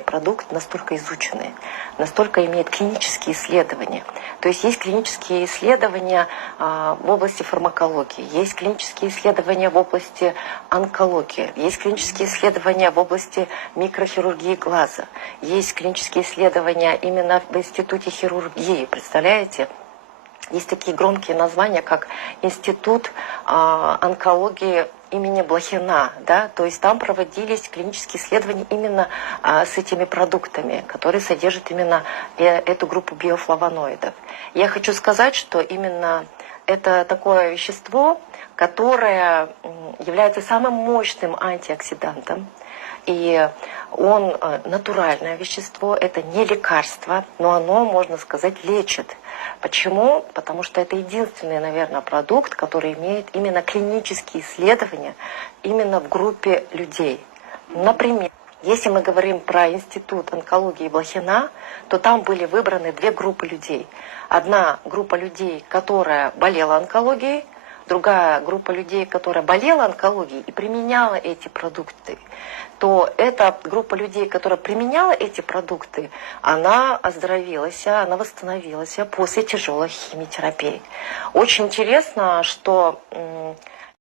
продукт настолько изученный, настолько имеет клинические исследования. То есть есть клинические исследования в области фармакологии, есть клинические исследования в области онкологии, есть клинические исследования в области микрохирургии глаза, есть клинические исследования именно в Институте хирургии, представляете? Есть такие громкие названия, как Институт онкологии имени Блохина, да, то есть там проводились клинические исследования именно с этими продуктами, которые содержат именно эту группу биофлавоноидов. Я хочу сказать, что именно это такое вещество, которое является самым мощным антиоксидантом, и он натуральное вещество, это не лекарство, но оно, можно сказать, лечит. Почему? Потому что это единственный, наверное, продукт, который имеет именно клинические исследования именно в группе людей. Например, если мы говорим про Институт онкологии Блохина, то там были выбраны две группы людей. Одна группа людей, которая болела онкологией, другая группа людей, которая болела онкологией и применяла эти продукты, то эта группа людей, которая применяла эти продукты, она оздоровилась, она восстановилась после тяжелой химиотерапии. Очень интересно, что